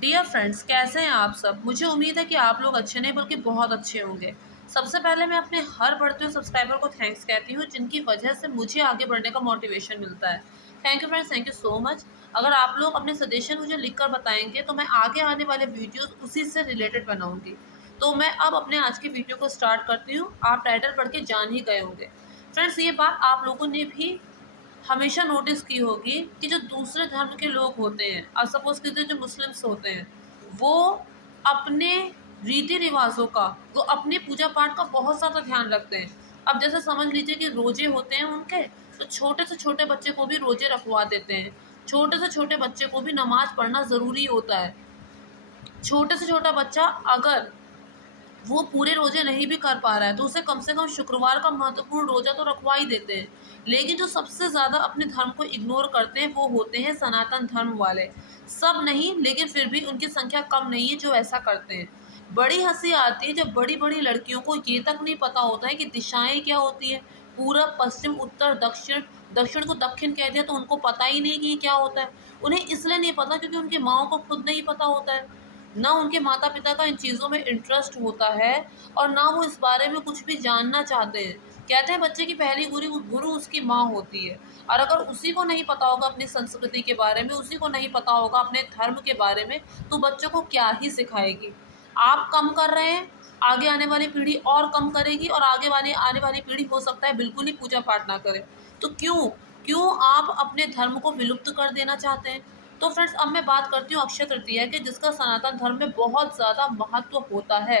Dear friends, कैसे हैं आप सब। मुझे उम्मीद है कि आप लोग अच्छे नहीं बल्कि बहुत अच्छे होंगे। सबसे पहले मैं अपने हर बढ़ते हुए सब्सक्राइबर को थैंक्स कहती हूँ, जिनकी वजह से मुझे आगे बढ़ने का मोटिवेशन मिलता है। Thank you friends, thank you so much. अगर आप लोग अपने सजेशन मुझे लिखकर बताएंगे तो मैं आगे आने वाले वीडियोस उसी से रिलेटेड बनाऊंगी। तो मैं अब अपने आज की वीडियो को स्टार्ट करती हूँ। आप टाइटल पढ़ के जान ही गए होंगे। फ्रेंड्स, ये बात आप लोगों ने भी हमेशा नोटिस की होगी कि जो दूसरे धर्म के लोग होते हैं, अब सपोज कीजिए जो मुस्लिम्स होते हैं, वो अपने रीति रिवाजों का, वो अपने पूजा पाठ का बहुत ज़्यादा ध्यान रखते हैं। अब जैसे समझ लीजिए कि रोजे होते हैं उनके, तो छोटे से छोटे बच्चे को भी रोजे रखवा देते हैं। छोटे से छोटे बच्चे को भी नमाज पढ़ना ज़रूरी होता है। छोटे से छोटा बच्चा अगर वो पूरे रोजे नहीं भी कर पा रहा है तो उसे कम से कम शुक्रवार का महत्वपूर्ण रोजा तो रखवा ही देते हैं। लेकिन जो सबसे ज़्यादा अपने धर्म को इग्नोर करते हैं वो होते हैं सनातन धर्म वाले। सब नहीं, लेकिन फिर भी उनकी संख्या कम नहीं है जो ऐसा करते हैं। बड़ी हंसी आती है जब बड़ी बड़ी लड़कियों को ये तक नहीं पता होता है कि दिशाएं क्या होती है। पूरब, पश्चिम, उत्तर, दक्षिण, दक्षिण को दक्षिण कह दिया तो उनको पता ही नहीं कि ये क्या होता है। उन्हें इसलिए नहीं पता क्योंकि उनकी माओ को खुद नहीं पता होता है, ना उनके माता पिता का इन चीज़ों में इंटरेस्ट होता है, और ना वो इस बारे में कुछ भी जानना चाहते हैं। कहते हैं बच्चे की पहली गुरु गुरु उसकी माँ होती है। और अगर उसी को नहीं पता होगा अपनी संस्कृति के बारे में, उसी को नहीं पता होगा अपने धर्म के बारे में, तो बच्चों को क्या ही सिखाएगी। आप कम कर रहे हैं, आगे आने वाली पीढ़ी और कम करेगी, और आने वाली पीढ़ी हो सकता है बिल्कुल ही पूजा पाठ ना करे। तो क्यों क्यों आप अपने धर्म को विलुप्त कर देना चाहते हैं। तो फ्रेंड्स, अब मैं बात करती हूँ अक्षय तृतीया की, जिसका सनातन धर्म में बहुत ज़्यादा महत्व होता है।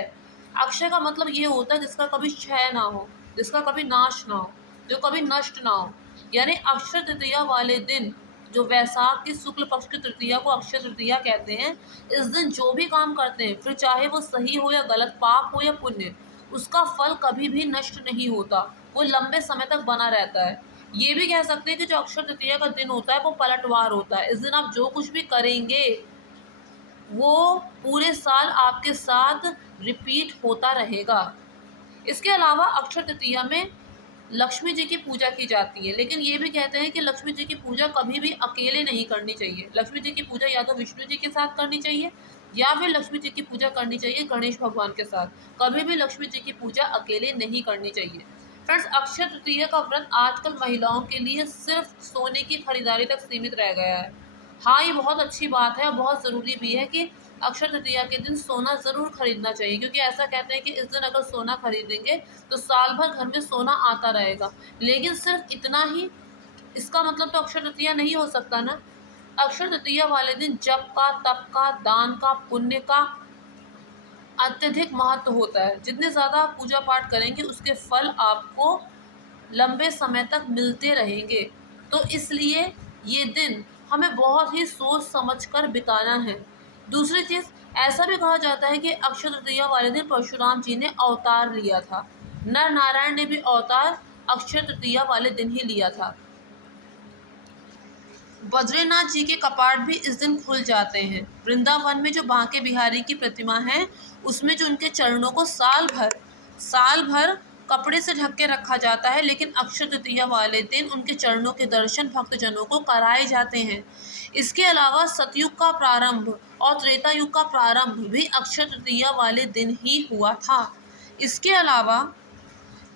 अक्षय का मतलब ये होता है जिसका कभी क्षय ना हो, जिसका कभी नाश ना हो, जो कभी नष्ट ना हो। यानी अक्षय तृतीया वाले दिन, जो वैसाख की शुक्ल पक्ष की तृतीया को अक्षय तृतीया कहते हैं, इस दिन जो भी काम करते हैं, फिर चाहे वो सही हो या गलत, पाप हो या पुण्य, उसका फल कभी भी नष्ट नहीं होता, वो लंबे समय तक बना रहता है। ये भी कह सकते हैं कि जो अक्षय तृतीया का दिन होता है वो पलटवार होता है। इस दिन आप जो कुछ भी करेंगे वो पूरे साल आपके साथ रिपीट होता रहेगा। इसके अलावा अक्षय तृतीया में लक्ष्मी जी की पूजा की जाती है, लेकिन ये भी कहते हैं कि लक्ष्मी जी की पूजा कभी भी अकेले नहीं करनी चाहिए। लक्ष्मी जी की पूजा या तो विष्णु जी के साथ करनी चाहिए, या फिर लक्ष्मी जी की पूजा करनी चाहिए गणेश भगवान के साथ। कभी भी लक्ष्मी जी की पूजा अकेले नहीं करनी चाहिए। फ्रेंड्स, अक्षय तृतीया का व्रत आजकल महिलाओं के लिए सिर्फ सोने की खरीदारी तक सीमित रह गया है। हाँ, ये बहुत अच्छी बात है और बहुत ज़रूरी भी है कि अक्षय तृतीया के दिन सोना ज़रूर खरीदना चाहिए, क्योंकि ऐसा कहते हैं कि इस दिन अगर सोना खरीदेंगे तो साल भर घर में सोना आता रहेगा। लेकिन सिर्फ इतना ही, इसका मतलब तो अक्षय तृतीया नहीं हो सकता ना। अक्षय तृतीया वाले दिन जप का, तप का, दान का, पुण्य का अत्यधिक महत्व होता है। जितने ज़्यादा आप पूजा पाठ करेंगे उसके फल आपको लंबे समय तक मिलते रहेंगे। तो इसलिए ये दिन हमें बहुत ही सोच समझ कर बिताना है। दूसरी चीज़, ऐसा भी कहा जाता है कि अक्षय तृतीया वाले दिन परशुराम जी ने अवतार लिया था। नर नारायण ने भी अवतार अक्षय तृतीया वाले दिन ही लिया था। बद्रीनाथ जी के कपाट भी इस दिन खुल जाते हैं। वृंदावन में जो बांके बिहारी की प्रतिमा है, उसमें जो उनके चरणों को साल भर कपड़े से ढक के रखा जाता है, लेकिन अक्षय तृतीया वाले दिन उनके चरणों के दर्शन भक्तजनों को कराए जाते हैं। इसके अलावा सतयुग का प्रारंभ और त्रेता युग का प्रारंभ भी अक्षय तृतीया वाले दिन ही हुआ था। इसके अलावा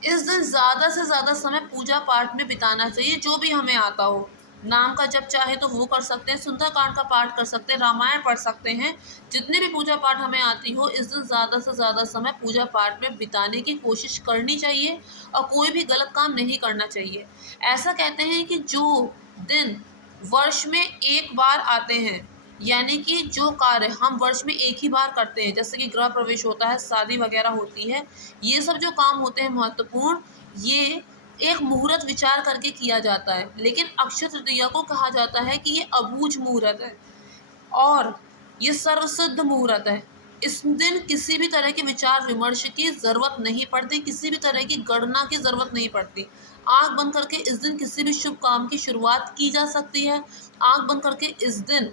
इस दिन ज़्यादा से ज़्यादा समय पूजा पाठ में बिताना चाहिए। जो भी हमें आता हो, नाम का जप चाहे तो वो कर सकते हैं, सुंदरकांड का पाठ कर सकते हैं, रामायण पढ़ सकते हैं। जितने भी पूजा पाठ हमें आती हो, इस दिन ज़्यादा से ज़्यादा समय पूजा पाठ में बिताने की कोशिश करनी चाहिए, और कोई भी गलत काम नहीं करना चाहिए। ऐसा कहते हैं कि जो दिन वर्ष में एक बार आते हैं, यानी कि जो कार्य हम वर्ष में एक ही बार करते हैं, जैसे कि गृह प्रवेश होता है, शादी वगैरह होती है, ये सब जो काम होते हैं महत्वपूर्ण, ये एक मुहूर्त विचार करके किया जाता है। लेकिन अक्षय तृतीया को कहा जाता है कि ये अबूझ मुहूर्त है और ये सर्वसिद्ध मुहूर्त है। इस दिन किसी भी तरह के विचार विमर्श की ज़रूरत नहीं पड़ती, किसी भी तरह की गणना की ज़रूरत नहीं पड़ती। आँख बंद करके इस दिन किसी भी शुभ काम की शुरुआत की जा सकती है। आँख बंद करके इस दिन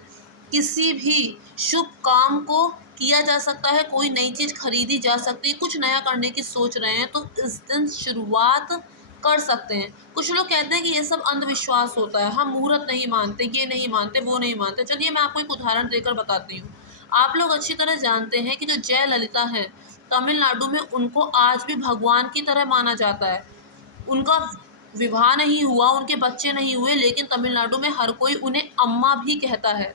किसी भी शुभ काम को किया जा सकता है, कोई नई चीज़ खरीदी जा सकती है। कुछ नया करने की सोच रहे हैं तो इस दिन शुरुआत कर सकते हैं। कुछ लोग कहते हैं कि ये सब अंधविश्वास होता है, हम मुहूर्त नहीं मानते, ये नहीं मानते, वो नहीं मानते। चलिए मैं आपको एक उदाहरण देकर बताती हूँ। आप लोग अच्छी तरह जानते हैं कि जो जयललिता हैं, तमिलनाडु में उनको आज भी भगवान की तरह माना जाता है। उनका विवाह नहीं हुआ, उनके बच्चे नहीं हुए, लेकिन तमिलनाडु में हर कोई उन्हें अम्मा भी कहता है।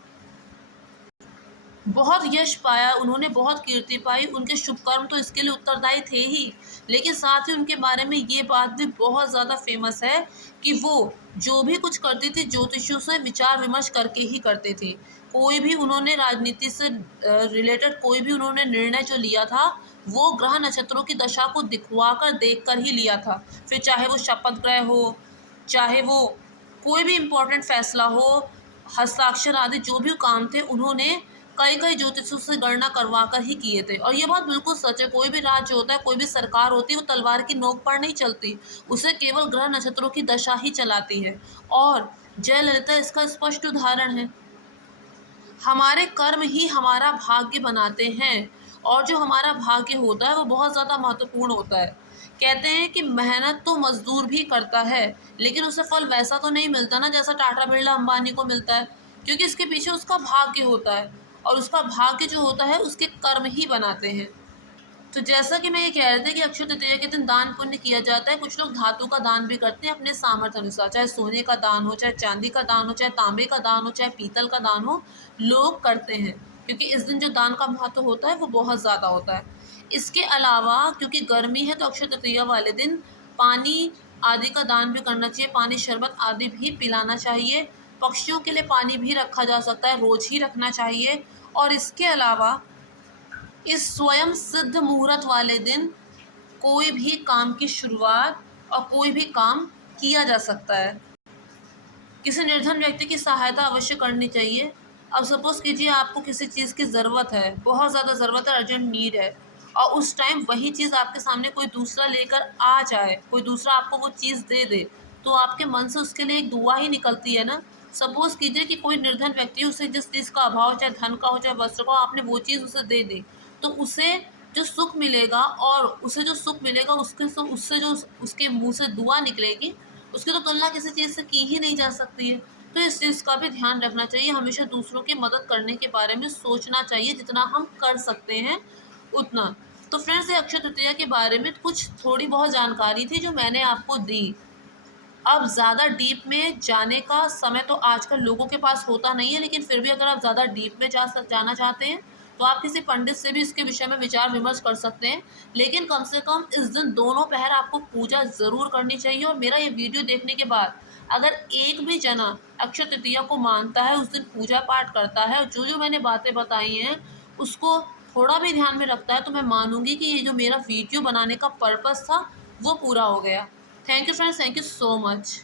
बहुत यश पाया उन्होंने, बहुत कीर्ति पाई, उनके शुभ कर्म तो इसके लिए उत्तरदायी थे ही, लेकिन साथ ही उनके बारे में ये बात भी बहुत ज़्यादा फेमस है कि वो जो भी कुछ करती थी ज्योतिषियों से विचार विमर्श करके ही करते थे। कोई भी उन्होंने राजनीति से रिलेटेड कोई भी उन्होंने निर्णय जो लिया था, वो ग्रह नक्षत्रों की दशा को दिखवा कर देख कर ही लिया था। फिर चाहे वो शपथ ग्रह हो, चाहे वो कोई भी इम्पोर्टेंट फैसला हो, हस्ताक्षर आदि जो भी काम थे, उन्होंने कई कई ज्योतिषों से गणना करवा कर ही किए थे। और ये बात बिल्कुल सच है, कोई भी राज्य होता है, कोई भी सरकार होती है, वो तलवार की नोक पर नहीं चलती, उसे केवल ग्रह नक्षत्रों की दशा ही चलाती है। और जयललिता इसका स्पष्ट उदाहरण है। हमारे कर्म ही हमारा भाग्य बनाते हैं, और जो हमारा भाग्य होता है वो बहुत ज़्यादा महत्वपूर्ण होता है। कहते हैं कि मेहनत तो मजदूर भी करता है, लेकिन उसे फल वैसा तो नहीं मिलता ना जैसा टाटा बिरला अंबानी को मिलता है, क्योंकि इसके पीछे उसका भाग्य होता है, और उसका भाग्य जो होता है उसके कर्म ही बनाते हैं। तो जैसा कि मैं ये कह रहे थे कि अक्षय तृतीया के दिन दान पुण्य किया जाता है। कुछ लोग धातु का दान भी करते हैं अपने सामर्थ्य अनुसार, चाहे सोने का दान हो, चाहे चांदी का दान हो, चाहे तांबे का दान हो, चाहे पीतल का दान हो, लोग करते हैं, क्योंकि इस दिन जो दान का महत्व होता है वो बहुत ज़्यादा होता है। इसके अलावा क्योंकि गर्मी है, तो अक्षय तृतीया वाले दिन पानी आदि का दान भी करना चाहिए, पानी शरबत आदि भी पिलाना चाहिए। पक्षियों के लिए पानी भी रखा जा सकता है, रोज ही रखना चाहिए। और इसके अलावा इस स्वयं सिद्ध मुहूर्त वाले दिन कोई भी काम की शुरुआत और कोई भी काम किया जा सकता है। किसी निर्धन व्यक्ति की सहायता अवश्य करनी चाहिए। अब सपोज़ कीजिए आपको किसी चीज़ की ज़रूरत है, बहुत ज़्यादा ज़रूरत है, अर्जेंट नीड है, और उस टाइम वही चीज़ आपके सामने कोई दूसरा लेकर आ जाए, कोई दूसरा आपको वो चीज़ दे दे, तो आपके मन से उसके लिए एक दुआ ही निकलती है ना। सपोज़ कीजिए कि कोई निर्धन व्यक्ति है, उसे जिस चीज़ का अभाव, चाहे धन का हो, चाहे वस्त्र का हो, आपने वो चीज़ उसे दे दी, तो उसे जो सुख मिलेगा, और उसे जो सुख मिलेगा उससे जो उसके मुँह से दुआ निकलेगी, उसकी तो तुलना किसी चीज़ से की ही नहीं जा सकती है। तो इस चीज़ का भी ध्यान रखना चाहिए, हमेशा दूसरों की मदद करने के बारे में सोचना चाहिए, जितना हम कर सकते हैं उतना। तो फ्रेंड्स, ये अक्षय तृतीया के बारे में कुछ थोड़ी बहुत जानकारी थी जो मैंने आपको दी। अब ज़्यादा डीप में जाने का समय तो आजकल लोगों के पास होता नहीं है, लेकिन फिर भी अगर आप ज़्यादा डीप में जाना चाहते हैं, तो आप किसी पंडित से भी इसके विषय में विचार विमर्श कर सकते हैं। लेकिन कम से कम इस दिन दोनों पहर आपको पूजा ज़रूर करनी चाहिए। और मेरा ये वीडियो देखने के बाद अगर एक भी जना अक्षय तृतीया को मानता है, उस दिन पूजा पाठ करता है, और जो जो मैंने बातें बताई हैं उसको थोड़ा भी ध्यान में रखता है, तो मैं मानूंगी कि ये जो मेरा वीडियो बनाने का पर्पस था वो पूरा हो गया। Thank you friends, thank you so much.